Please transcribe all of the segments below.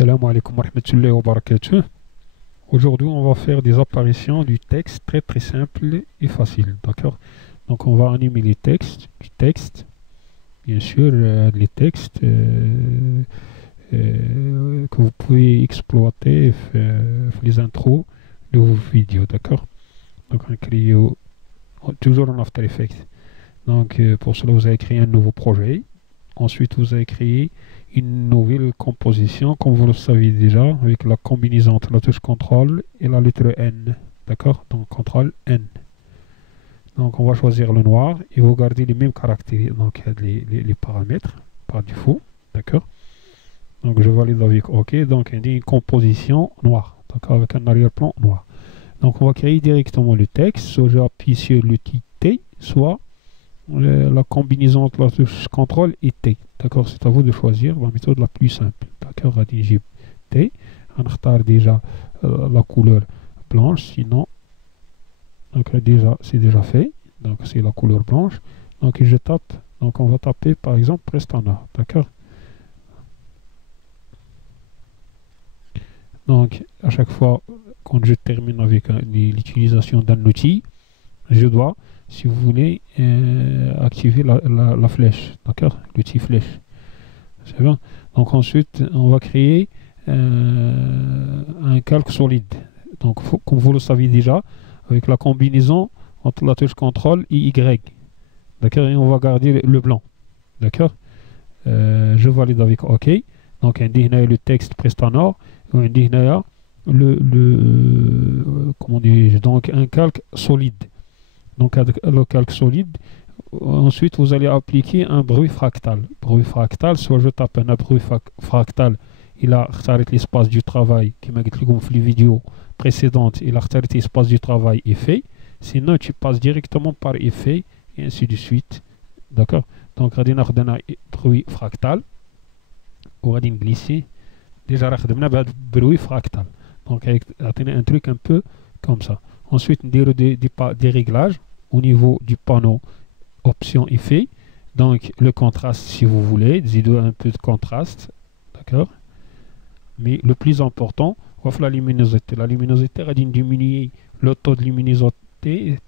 Salam alaikum wa rahmatullahi wa barakatuh. Aujourd'hui, on va faire des apparitions du texte très simple et facile. D'accord? Donc, on va animer les textes, du texte, bien sûr, les textes que vous pouvez exploiter, les intros de vos vidéos. D'accord? Donc, on crée toujours en After Effects. Donc, pour cela, vous allez créer un nouveau projet. Ensuite, vous allez créer une nouvelle composition, comme vous le savez déjà, avec la combinaison entre la touche CTRL et la lettre N. D'accord? Donc, CTRL N. Donc, on va choisir le noir et vous gardez les mêmes caractères, donc les paramètres par défaut. D'accord? Donc, je valide avec OK. Donc, on dit une composition noire, d'accord, avec un arrière-plan noir. Donc, on va créer directement le texte. Soit j'appuie sur le T, soit la combinaison entre la touche CTRL et T. D'accord, c'est à vous de choisir la méthode la plus simple. D'accord, on dit T. On retard déjà la couleur blanche, sinon, donc déjà c'est déjà fait. Donc c'est la couleur blanche. Donc je tape. Donc on va taper par exemple Prestana. D'accord. Donc à chaque fois quand je termine avec l'utilisation d'un outil, je dois, si vous voulez, activer la flèche, d'accord, l'outil flèche. C'est bien. Donc ensuite, on va créer un calque solide. Donc, comme vous le savez déjà, avec la combinaison entre la touche CTRL et Y. D'accord, et on va garder le blanc. D'accord. Je valide avec OK. Donc, on dit le texte Prestana, on dit comment dis-je, donc un calque solide. Donc, le calque solide, ensuite, vous allez appliquer un bruit fractal. Bruit fractal, soit je tape un bruit fractal, il a retiré l'espace du travail, qui m'a dit que les vidéos précédentes, il a retiré l'espace du travail effet. Sinon, tu passes directement par effet, et ainsi de suite. D'accord? Donc, on a un bruit fractal, ou on va glisser. Déjà, on a un bruit fractal. Donc, on a un truc un peu comme ça. Ensuite, on a des réglages au niveau du panneau option effet. Donc, le contraste, si vous voulez, un peu de contraste. D'accord? Mais le plus important, on va la luminosité. La luminosité, va diminuer le taux de luminosité,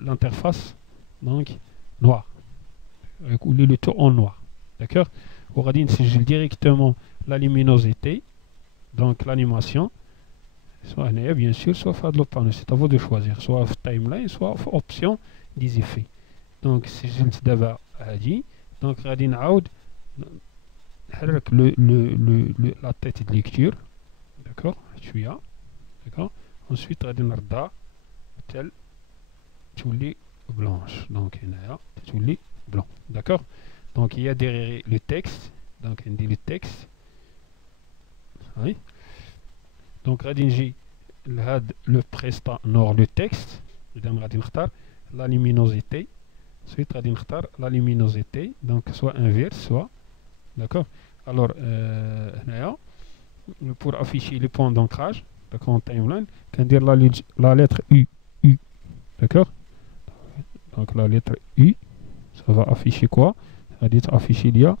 l'interface donc noire. Ou le taux en noir. D'accord? On va dire directement la luminosité, donc l'animation. Soit bien sûr, soit faire de l'option. C'est à vous de choisir. Soit timeline, soit option des effets. Donc, si je le d'abord dit, donc, la tête de lecture. D'accord? D'accord? Ensuite, tel tous les blanches. Donc, il y a tous les blancs. D'accord? Donc, il y a derrière le texte. Donc, on dit le texte. Oui. Donc, j'ai le prestat nord le texte, la luminosité, ensuite la luminosité, donc soit inverse, soit, d'accord. Alors, pour afficher les points d'ancrage, d'accord, en timeline, on dire la lettre U, d'accord. Donc, la lettre U, ça va afficher quoi? Ça va dire afficher il y a,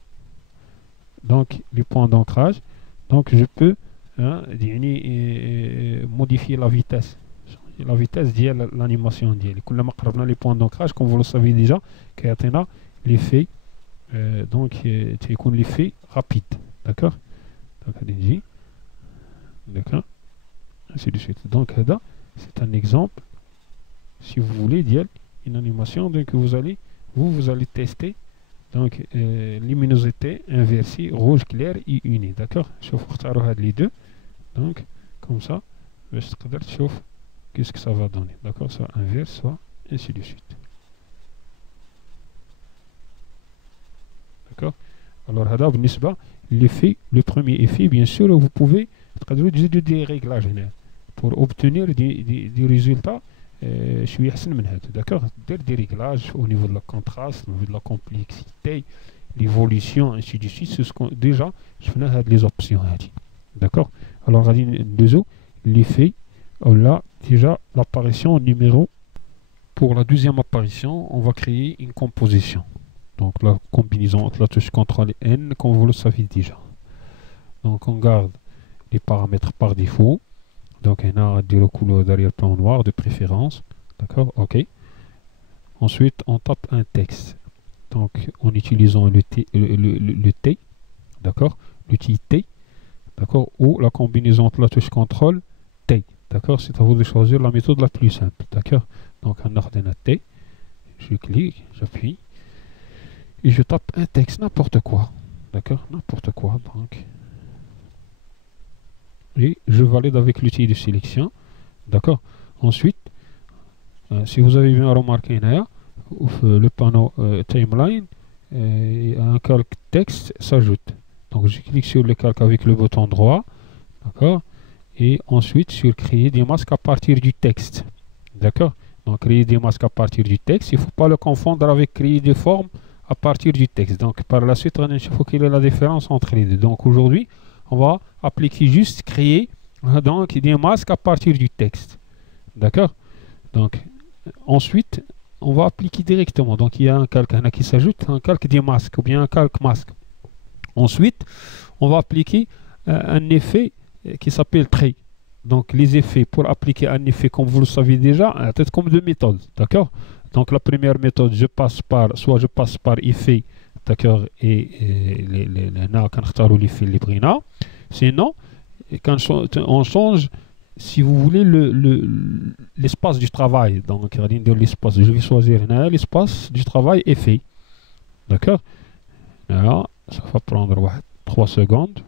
donc, les points d'ancrage. Donc, je peux modifier la vitesse de l'animation. Les points d'ancrage, comme vous le savez déjà, qu'il y a l'effet, donc l'effet rapide. D'accord? D'accord? Ainsi de suite. Donc, c'est un exemple, si vous voulez, une animation donc, vous allez tester. Donc, luminosité inversée, rouge clair et uni. D'accord? Je vais les deux. Donc, comme ça, je vais qu'est-ce que ça va donner. D'accord? Soit inverse, soit ainsi de suite. D'accord? Alors, l'effet, le premier effet, bien sûr, vous pouvez utiliser des réglages pour obtenir des résultats. Je suis d'accord, des réglages au niveau de la contraste, au niveau de la complexité, l'évolution, ainsi de suite. C'est ce qu'on déjà, je fais les options. D'accord. Alors, l'effet, là, déjà, l'apparition numéro. Pour la deuxième apparition, on va créer une composition. Donc la combinaison entre la touche CTRL et N, comme vous le savez déjà. Donc on garde les paramètres par défaut. Donc on a des couleurs d'arrière-plan noir de préférence. D'accord, ok. Ensuite on tape un texte. Donc en utilisant le T, d'accord, l'outil T, d'accord, ou la combinaison entre la touche CTRL T. D'accord, c'est à vous de choisir la méthode la plus simple. D'accord, donc on a un T, je clique, j'appuie et je tape un texte, n'importe quoi. D'accord, n'importe quoi. Donc, et je valide avec l'outil de sélection. D'accord, ensuite, si vous avez bien remarqué, le panneau timeline, un calque texte s'ajoute. Donc je clique sur le calque avec le bouton droit. D'accord, et ensuite sur créer des masques à partir du texte. D'accord, donc créer des masques à partir du texte, il ne faut pas le confondre avec créer des formes à partir du texte. Donc par la suite, il faut qu'il y ait la différence entre les deux. Donc aujourd'hui, on va appliquer juste créer donc des masques à partir du texte. D'accord, donc ensuite on va appliquer directement. Donc il y a un calque qui s'ajoute, un calque des masques ou bien un calque masque. Ensuite on va appliquer un effet qui s'appelle trait. Donc les effets, pour appliquer un effet, comme vous le savez déjà, peut-être comme deux méthodes. D'accord, donc la première méthode, je passe par effet, d'accord, et l'effet librina. Sinon, quand on change, si vous voulez, l'espace du travail. Donc l'espace, je vais choisir l'espace du travail effet. D'accord, là, ça va prendre 3 secondes.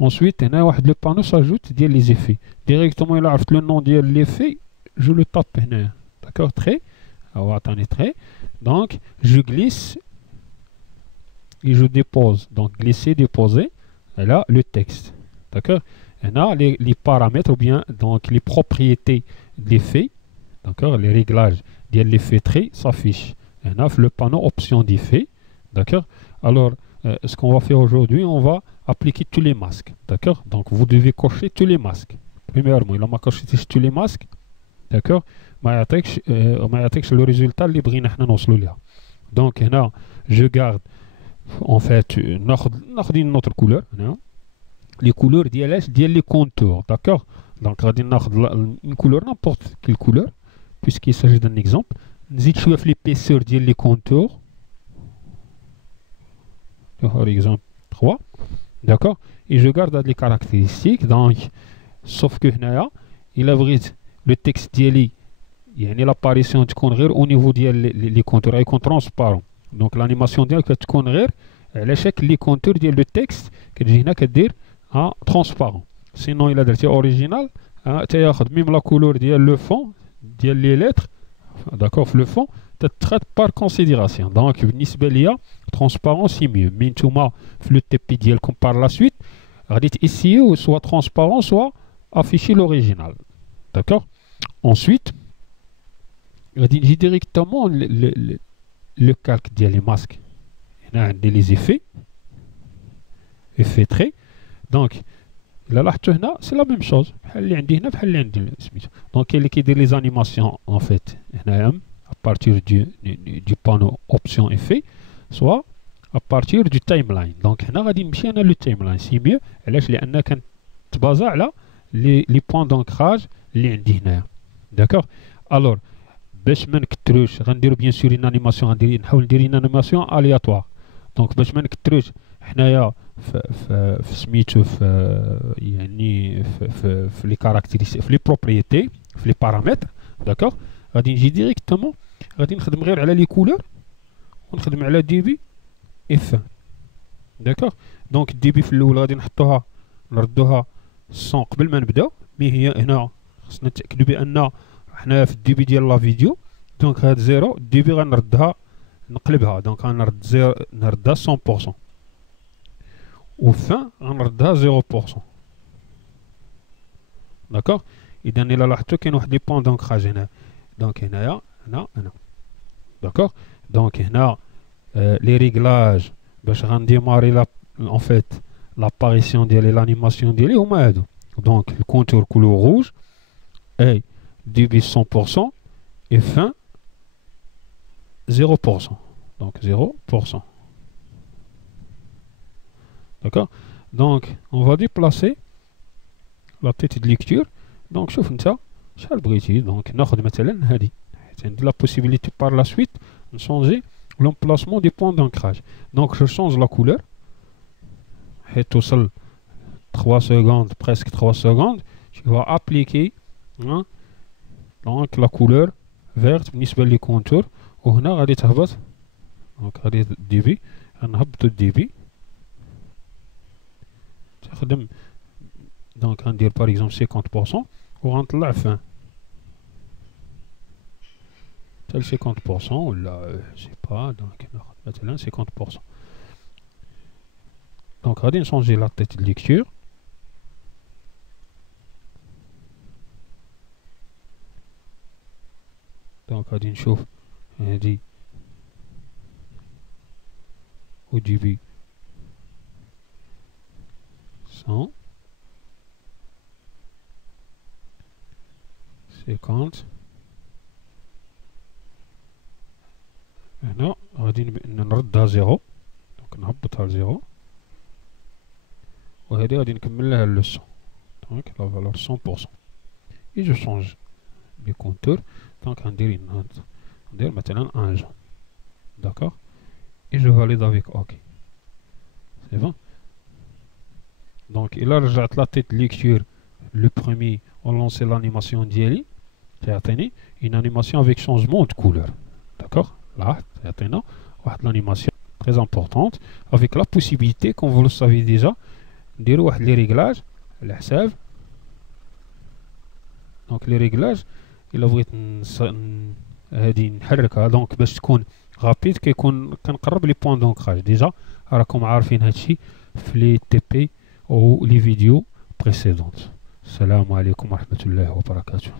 Ensuite, le panneau s'ajoute les effets. Directement, il a le nom de l'effet, je le tape. D'accord, trait. Trait. Donc, je glisse et je dépose. Donc, glisser, déposer. Et là, le texte. D'accord. Et là, les paramètres ou bien donc les propriétés de l'effet. D'accord, les réglages de l'effet trait s'affichent. Et là, le panneau option d'effet. D'accord. Alors, ce qu'on va faire aujourd'hui, on va appliquer tous les masques. D'accord, donc vous devez cocher tous les masques. Premièrement, il m'a coché tous les masques. D'accord, le résultat libre. Donc là, je garde en fait une autre couleur. Les couleurs les contours. D'accord, donc une couleur, n'importe quelle couleur, puisqu'il s'agit d'un exemple. Nous allons l'épaisseur des contours. Par exemple 3. D'accord, et je garde les caractéristiques. Donc sauf que il a le texte d'Eli, il y a l'apparition du contour au niveau des contours ils sont transparents. Donc l'animation d'Eli que tu connais, l'échec les contours le texte que j'ai dire transparent. Sinon il a dit original, même la couleur le fond les lettres. D'accord, le fond tu traites par considération. Donc nisbelia transparent c'est mieux. Mais le TP comme par la suite, ici soit transparent, soit afficher l'original. D'accord. Ensuite, j'ai directement le calque des masques. Il y a les effets trait. Donc là, c'est la même chose. Donc il y a les animations en fait. À partir du panneau option effet, soit à partir du timeline. Donc on va dire le timeline c'est mieux. Les points d'ancrage d'accord. Alors باش ما نكتروش غنديروا bien sûr une animation, نحاول ندير une animation aléatoire. Donc باش ما نكتروش حنايا في سميتو يعني في les caractéristiques, في les propriétés, في les paramètres. d'accord. غادي نجي ديريكتومون غادي نخدم غير على لي كولور ونخدم على ديبي اف. داكوغ. دونك الديبي في الاول غادي نحطوها نردوها 100 قبل ما نبداو. مي هي هنا خصنا نتاكدوا بان حنا في الديبي ديال لا فيديو. دونك هاد زيرو الديبي غنردها نقلبها. دونك غنرد زيرو نردها 100%. وفين غنردها 0%. داكوغ. اذا الا لاحظتوا كاين واحد لي بوين دونكراج هنا. دونك هنايا هنا. داكوغ. دونك هنا les réglages باش غنديماري لا en fait l'apparition ديال l'animation ديالي هما هادو. donc le contour couleur rouge et débit 100% et fin 0%. Donc 0%. D'accord. Donc on va déplacer la tête de lecture. Donc شوف انت شحال بغيتي. Donc ناخذ مثلا هذه. عندي la possibilité par la suite de changer l'emplacement des points d'ancrage. Donc je change la couleur. Et tout seul 3 secondes, presque 3 secondes. Je vais appliquer hein, donc la couleur verte بالنسبة لي contour. وهنا غادي تهبط. Donc غادي الديبي غنهبط الديبي. تخدم donc غندير par exemple 50% وغنطلع 20 حتى 50% ولا je sais pas. donc ناخذ مثلا 50%. donc غادي نشونجي لا تيت de lecture. donc غادي نشوف هادي au début 100 50 هنا غادي نردها زيرو. دونك نهبطها لزيرو وهادي غادي نكمل لها اللوسون. دونك لا فالور 100%. et je change les contours. donc غندير مثلا un jaune. d'accord. et je valide avec OK. c'est bon. donc إلا رجعت لا تيت lecture le premier on lance l'animation ديالي تعطيني une animation avec changement de couleur. d'accord. là تعطينا واحد l'animation très importante avec la possibilité comme vous le savez déjà نديرو واحد les réglages على حساب. donc les réglages إلا بغيت هادي نحركها donc باش تكون غابيد كنقرب لي بوين دونكراج. ديجا راكم عارفين هادشي في لي تي بي او لي فيديو بريسيدونت. السلام عليكم ورحمة الله وبركاته.